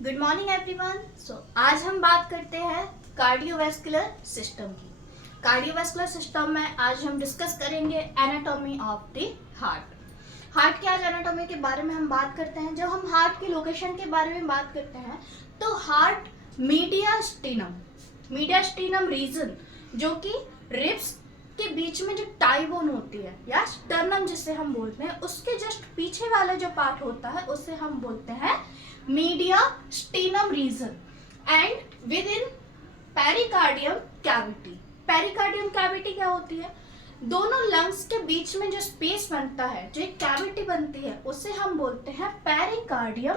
Good morning everyone. आज हम बात करते हैं कार्डियोवैस्कुलर सिस्टम की। कार्डियोवैस्कुलर सिस्टम में आज हम डिस्कस करेंगे anatomy of the heart. Heart की आज एनाटॉमी के बारे में हम बात करते हैं। जब हम हार्ट की लोकेशन के बारे में बात करते हैं तो हार्ट मीडियास्टिनम रीजन, जो कि रिब्स के बीच में जो टाई बोन होती है या स्टर्नम जिसे हम बोलते हैं, उसके जस्ट पीछे वाला जो पार्ट होता है उसे हम बोलते हैं mediastinum region and within pericardium cavity। Pericardium cavity क्या होती है? दोनों लंग्स के बीच में जो स्पेस बनता है, जो एक कैविटी बनती है, उसे हम बोलते हैं पेरिकार्डियम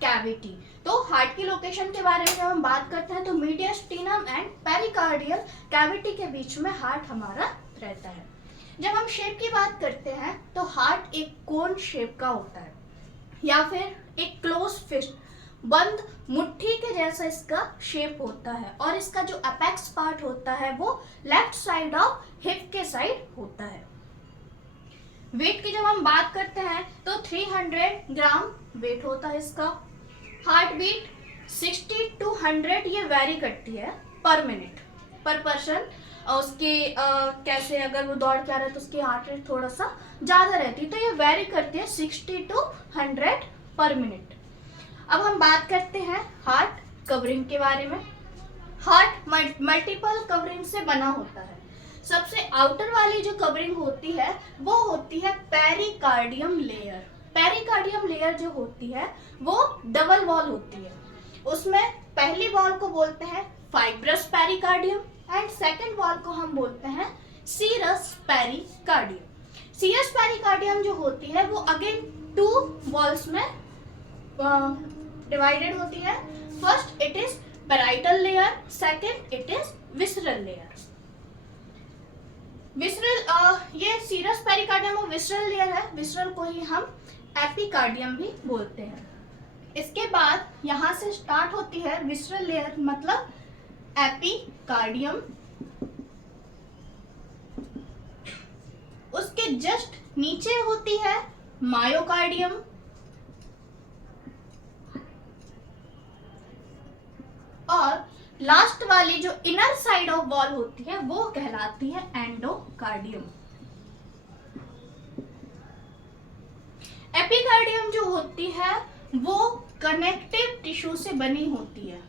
कैविटी। तो हार्ट की लोकेशन के बारे में जब हम बात करते हैं तो मीडियास्टिनम एंड पेरिकार्डियम कैविटी के बीच में हार्ट हमारा रहता है। जब हम शेप की बात करते हैं तो हार्ट एक कोन शेप का होता है या फिर एक क्लोज फिस्ट, बंद मुट्ठी के जैसा इसका शेप होता है, और इसका जो अपेक्स पार्ट होता है वो लेफ्ट साइड ऑफ हिप के साइड होता है। वेट की जब हम बात करते हैं तो 300 ग्राम वेट होता है इसका। हार्ट बीट 60 to 100 ये वेरी करती है पर मिनट पर पर्सन। उसके कैसे अगर वो दौड़ के आ रहा है तो उसकी हार्ट रेट थोड़ा सा ज़्यादा रहती है, तो ये वेरी करती है 60 to 100 पर मिनट। अब हम बात करते हैं हार्ट कवरिंग के बारे में। हार्ट मल्टीपल कवरिंग से बना होता है। सबसे आउटर वाली जो कवरिंग होती है वो होती है पेरिकार्डियम लेयर। पेरिकार्डियम लेयर जो होती है वो डबल वॉल होती है। उसमें पहली वॉल को बोलते हैं fibrous pericardium and second wall को हम बोलते हैं सीरस पेरिकार्डियम। सीरस पेरिकार्डियम जो होती है वो अगेन 2 वॉल्स में डिवाइडेड होती है। First it is parietal layer, second it is visceral layer. Visceral ये सीरस पेरिकार्डियम और विसरल लेयर है। विसरल को ही हम एपिकार्डियम भी बोलते हैं। इसके बाद यहाँ से स्टार्ट होती है विसरल लेयर, मतलब एपिकार्डियम। उसके जस्ट नीचे होती है मायोकार्डियम, और लास्ट वाली जो इनर साइड ऑफ वॉल होती है वो कहलाती है एंडोकार्डियम। एपिकार्डियम जो होती है वो कनेक्टिव टिश्यू से बनी होती है।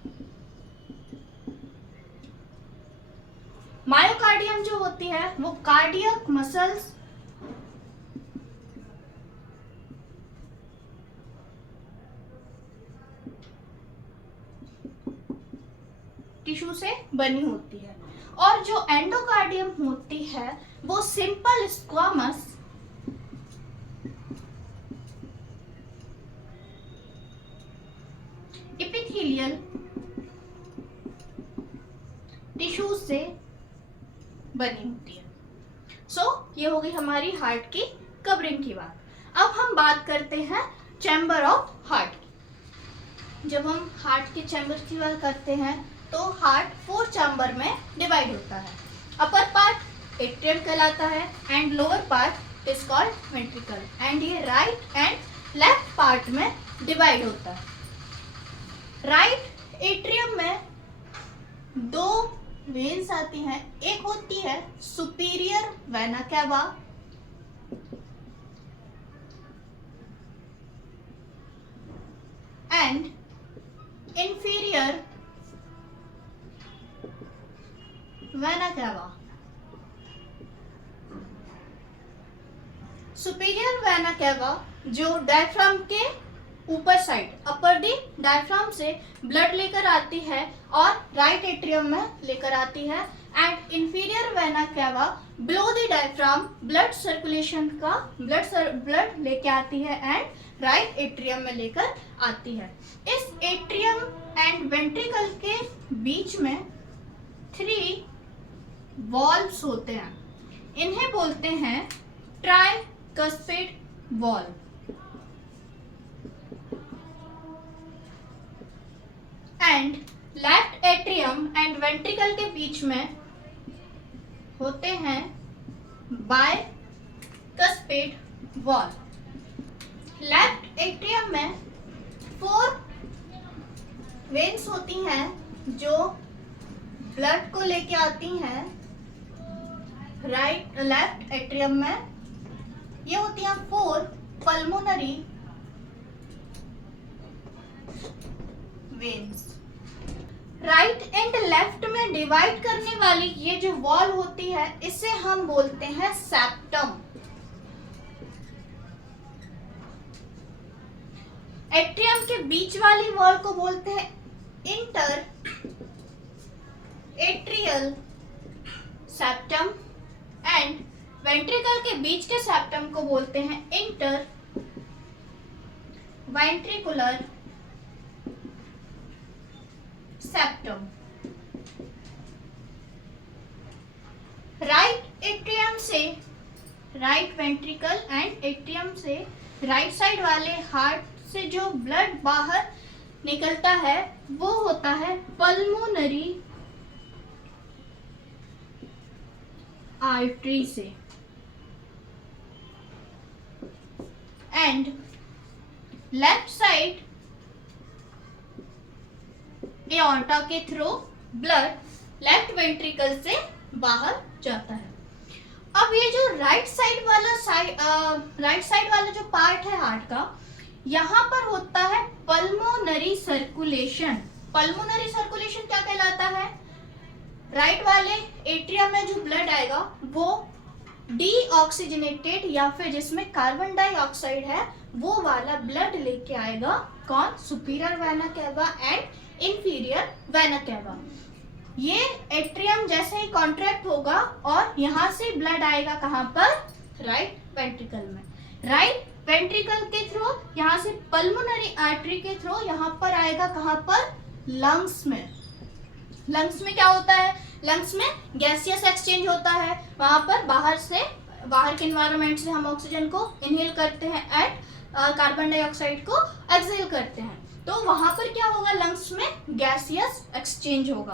मायोकार्डियम जो होती है वो कार्डियक मसल्स टिश्यू से बनी होती है, और जो एंडोकार्डियम होती है वो सिंपल स्क्वामस एपिथेलियल टिश्यू से बनी होती है। ये हो गई हमारी हार्ट की कवरिंग की बात। अब हम बात करते हैं चैम्बर ऑफ हार्ट की। जब हम हार्ट के चैम्बर की बात करते हैं तो हार्ट 4 चैम्बर में डिवाइड होता है। अपर पार्ट एट्रियम कहलाता है and lower part is called ventricle, and ये राइट एंड लेफ्ट पार्ट में डिवाइड होता है। राइट एट्रियम में 2 वेन्स आती हैं। एक होती है superior vena cava and inferior vena cava. Superior vena cava जो डायफ्राम के ऊपर साइड अपर दी डायफ्राम से ब्लड लेकर आती है और राइट एट्रियम में लेकर आती है, and inferior vena cava below the diaphragm blood circulation का ब्लड लेके आती है एंड राइट एट्रियम में लेकर आती है। इस एट्रियम एंड वेंट्रिकल के बीच में 3 वॉल्व्स होते हैं। इन्हें बोलते हैं tricuspid valve. And left atrium and ventricle के बीच में होते हैं बाइकस्पिड वॉल्व। लेफ्ट एट्रियम में 4 वेन्स होती हैं जो ब्लड को लेके आती हैं लेफ्ट एट्रियम में। ये होती हैं 4 pulmonary veins. Right and left में डिवाइड करने वाली ये जो वॉल होती है इसे हम बोलते हैं सेप्टम। एट्रियम के बीच वाली वॉल को बोलते हैं inter atrial septum and ventricle के बीच के सेप्टम को बोलते हैं inter ventricular septum. Right atrium से राइट वेंट्रिकल एंड एट्रियम से राइट साइड वाले हार्ट से जो ब्लड बाहर निकलता है वो होता है पल्मोनरी आर्टरी से एंड लेफ्ट साइड एओर्टा के थ्रू ब्लड लेफ्ट वेंट्रिकल से बाहर जाता है। अब ये जो राइट साइड वाला जो पार्ट है हार्ट का, यहाँ पर होता है पल्मोनरी सर्कुलेशन। पल्मोनरी सर्कुलेशन क्या कहलाता है? राइट वाले एट्रियम में जो ब्लड आएगा वो डीऑक्सीजनेटेड या फिर जिसमें कार्बन डाइऑक्साइड है वो वाला ब्लड लेके आएगा। कौन? Superior vena cava and inferior vena cava. ये एट्रियम जैसे ही कॉन्ट्रैक्ट होगा और यहाँ से ब्लड आएगा कहाँ पर? राइट वेंट्रिकल में। राइट वेंट्रिकल के थ्रू यहाँ से पल्मोनरी आर्टरी के थ्रू यहाँ पर आएगा कहाँ पर? लंग्स में। लंग्स में क्या होता है? लंग्स में गैसियस एक्सचेंज होता है। वहां पर बाहर के एनवायरनमेंट से हम ऑक्सीजन को इनहेल करते हैं एंड कार्बन डाइऑक्साइड को एक्सहेल करते हैं। तो वहां पर क्या होगा? लंग्स में गैसियस एक्सचेंज होगा।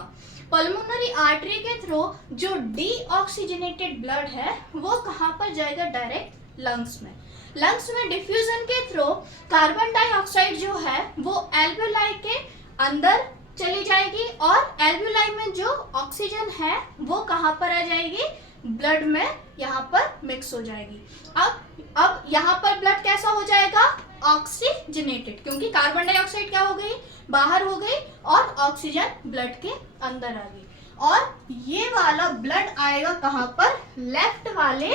पल्मोनरी आर्टरी के थ्रू जो डीऑक्सीजनेटेड ब्लड है वो कहाँ पर जाएगा? डायरेक्ट लंग्स में। लंग्स में डिफ्यूजन के थ्रू कार्बन डाइऑक्साइड जो है वो एल्वियोलाई के अंदर चली जाएगी और एल्वियोलाई में जो ऑक्सीजन है वो कहाँ पर आ जाएगी? ब्लड में यहाँ पर मिक्स हो जाएगी। अब यहाँ पर ब्लड कैसा हो जाएगा? ऑक्सीजनेटेड, क्योंकि कार्बन डाइऑक्साइड क्या हो गई? बाहर हो गई और ऑक्सीजन ब्लड के अंदर आ गई। और ये वाला ब्लड आएगा कहाँ पर? लेफ्ट वाले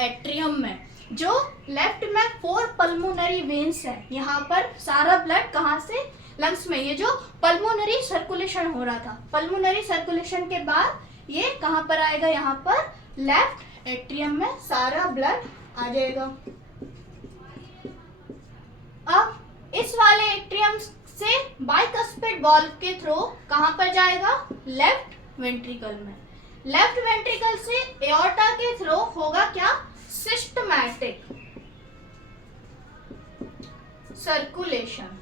एट्रियम में। जो लेफ्ट में 4 पल्मोनरी वेन्स है, यहाँ पर सारा ब्लड कहाँ से? लंग्स में। ये जो पल्मोनरी सर्कुलेशन हो रहा था, पल्मोनरी सर्कुलेशन के बाद ये कहाँ पर आएगा? यहाँ पर लेफ्ट एट्रियम में सारा ब्लड आ जाएगा। अब इस वाले एट्रियम से बाइकस्पिड वाल्व के थ्रू कहाँ पर जाएगा? लेफ्ट वेंट्रिकल में। लेफ्ट वेंट्रिकल से एओर्टा के थ्रू होगा क्या? Systematic circulation.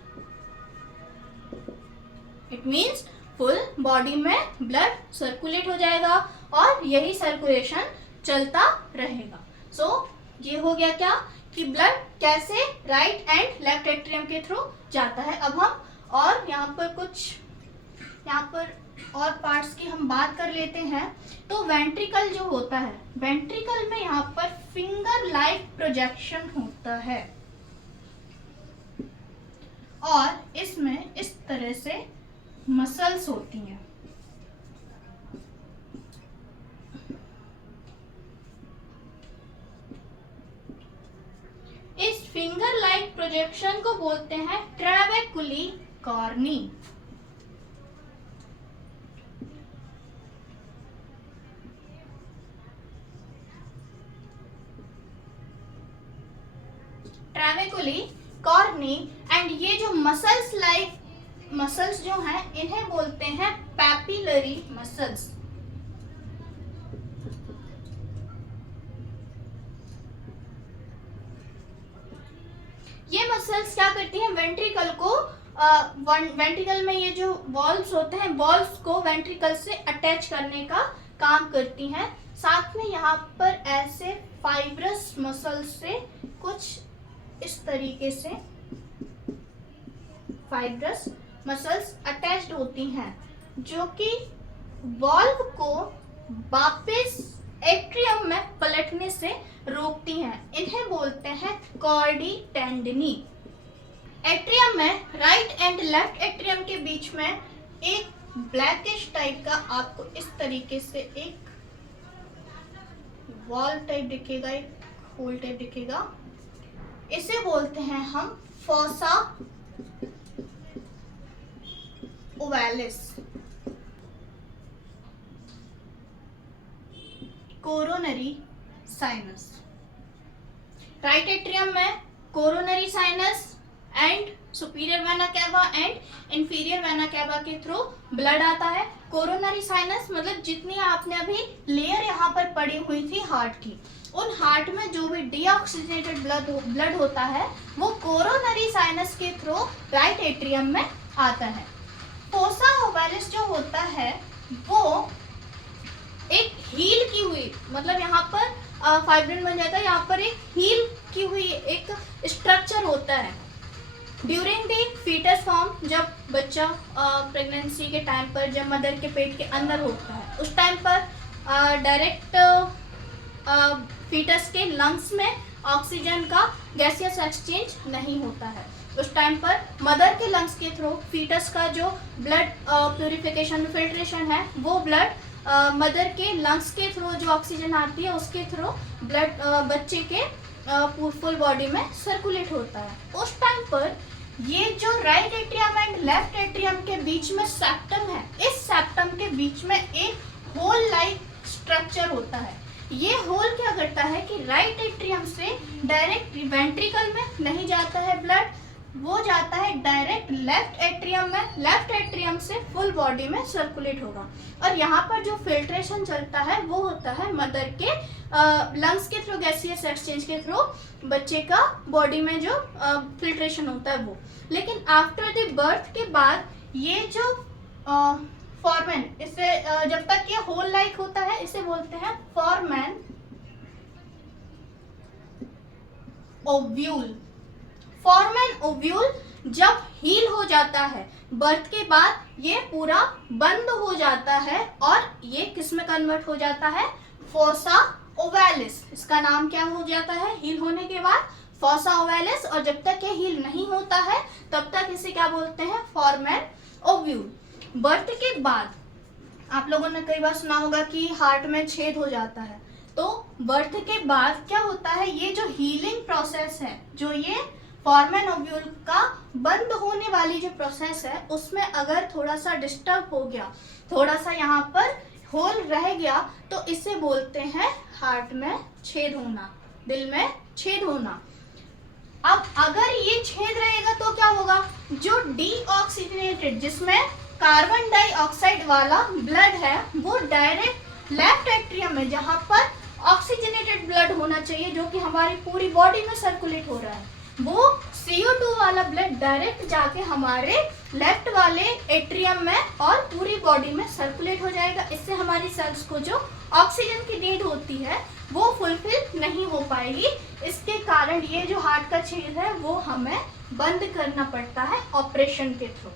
It means full body में ब्लड सर्कुलेट हो जाएगा और यही सर्कुलेशन चलता रहेगा। सो ये हो गया क्या कि ब्लड कैसे राइट एंड लेफ्ट एट्रियम के थ्रू जाता है। अब हम और यहाँ पर और पार्ट्स की हम बात कर लेते हैं। तो वेंट्रिकल जो होता है, वेंट्रिकल में यहाँ पर फिंगर लाइक प्रोजेक्शन होता है और इसमें इस तरह से मसल्स होती हैं। इस फिंगर लाइक प्रोजेक्शन को बोलते हैं ट्रैबेकुली कॉर्नी। ट्रैबेकुली कॉर्नी एंड ये जो मसल्स जो हैं इन्हें बोलते हैं पैपिलरी मसल्स। ये मसल्स क्या करती हैं? वेंट्रिकल को वेंट्रिकल में ये जो वॉल्व्स होते हैं, वॉल्व्स को वेंट्रिकल से अटैच करने का काम करती हैं। साथ में यहाँ पर ऐसे फाइब्रस मसल्स से कुछ इस तरीके से फाइब्रस मसल्स अटैच अटैच्ड होती हैं जो कि वॉल्व को वापस एट्रियम में पलटने से रोकती हैं। इन्हें बोलते हैं कॉर्डी टेंडनी। एट्रियम में राइट एंड लेफ्ट एट्रियम के बीच में एक ब्लैकिश टाइप का आपको इस तरीके से एक वॉल टाइप दिखेगा, एक होल टाइप दिखेगा। इसे बोलते हैं हम fossa ovalis. Coronary sinus, right atrium में coronary sinus and superior vena cava and inferior vena cava के थ्रू ब्लड आता है। कोरोनरी साइनस मतलब जितनी आपने अभी लेयर यहाँ पर पड़ी हुई थी हार्ट की, उन हार्ट में जो भी डीऑक्सीजनेटेड ब्लड होता है वो कोरोनरी साइनस के थ्रू राइट एट्रियम में आता है। फोसा ओवैलिस जो होता है वो एक हील की हुई, मतलब यहाँ पर फाइब्रिन बन जाता है, यहाँ पर एक हील की हुई एक स्ट्रक्चर होता है। ड्यूरिंग द फीटस फॉर्म, जब बच्चा प्रेगनेंसी के टाइम पर, जब मदर के पेट के अंदर होता है, उस टाइम पर डायरेक्ट फीटस के लंग्स में ऑक्सीजन का गैसियस एक्सचेंज नहीं होता है। उस टाइम पर मदर के लंग्स के थ्रू फीटस का जो ब्लड प्यूरिफिकेशन फिल्ट्रेशन है वो ब्लड मदर के लंग्स के थ्रू जो ऑक्सीजन आती है उसके थ्रू ब्लड बच्चे के फुल बॉडी में सर्कुलेट होता है। उस टाइम पर ये जो right atrium and left atrium के बीच में सेप्टम है, इस सेप्टम के बीच में एक होल लाइक स्ट्रक्चर होता है। ये होल क्या करता है कि राइट एट्रियम से डायरेक्ट वेंट्रिकल में नहीं जाता है ब्लड, वो जाता है डायरेक्ट लेफ्ट एट्रियम में, लेफ्ट एट्रियम से फुल बॉडी में सर्कुलेट होगा। और यहाँ पर जो फिल्ट्रेशन चलता है वो होता है मदर के लंग्स के थ्रू, गैसियस एक्सचेंज के थ्रू बच्चे का बॉडी में जो फिल्ट्रेशन होता है वो। लेकिन आफ्टर द बर्थ के बाद ये जो फॉर्मेन, इसे जब तक ये होल लाइक होता है इसे बोलते हैं फॉर्मेन ओव्यूल। फॉर्मेन ओव्यूल जब हील हो जाता है बर्थ के बाद, ये पूरा बंद हो जाता है और ये किस में कन्वर्ट हो जाता है, फोसा ओवैलिस। इसका नाम क्या हो जाता है हील होने के बाद, फोसा ओवैलिस। और जब तक ये हील नहीं होता है तब तक इसे क्या बोलते हैं, फॉर्मेन ओव्यूल। बर्थ के बाद आप लोगों ने कई बार सुना होगा कि हार्ट में छेद हो जाता है, तो बर्थ के बाद क्या होता है, ये जो हीलिंग प्रोसेस है, जो ये फॉर्मेन ओव्यूल का बंद होने वाली जो प्रोसेस है, उसमें अगर थोड़ा सा डिस्टर्ब हो गया, थोड़ा सा यहाँ पर होल रह गया, तो इसे बोलते हैं हार्ट में छेद होना, दिल में छेद होना। अब अगर ये छेद रहेगा तो क्या होगा, जो डीऑक्सीजनेटेड, जिसमें कार्बन डाइऑक्साइड वाला ब्लड है, वो डायरेक्ट लेफ्ट एट्रियम में, जहां पर ऑक्सीजनेटेड ब्लड होना चाहिए जो कि हमारी पूरी बॉडी में सर्कुलेट हो रहा है, वो CO2 वाला ब्लड डायरेक्ट जाके हमारे लेफ्ट वाले एट्रियम में और पूरी बॉडी में सर्कुलेट हो जाएगा। इससे हमारी सेल्स को जो ऑक्सीजन की नीड होती है वो फुलफिल नहीं हो पाएगी। इसके कारण ये जो हार्ट का छेद है वो हमें बंद करना पड़ता है ऑपरेशन के थ्रू।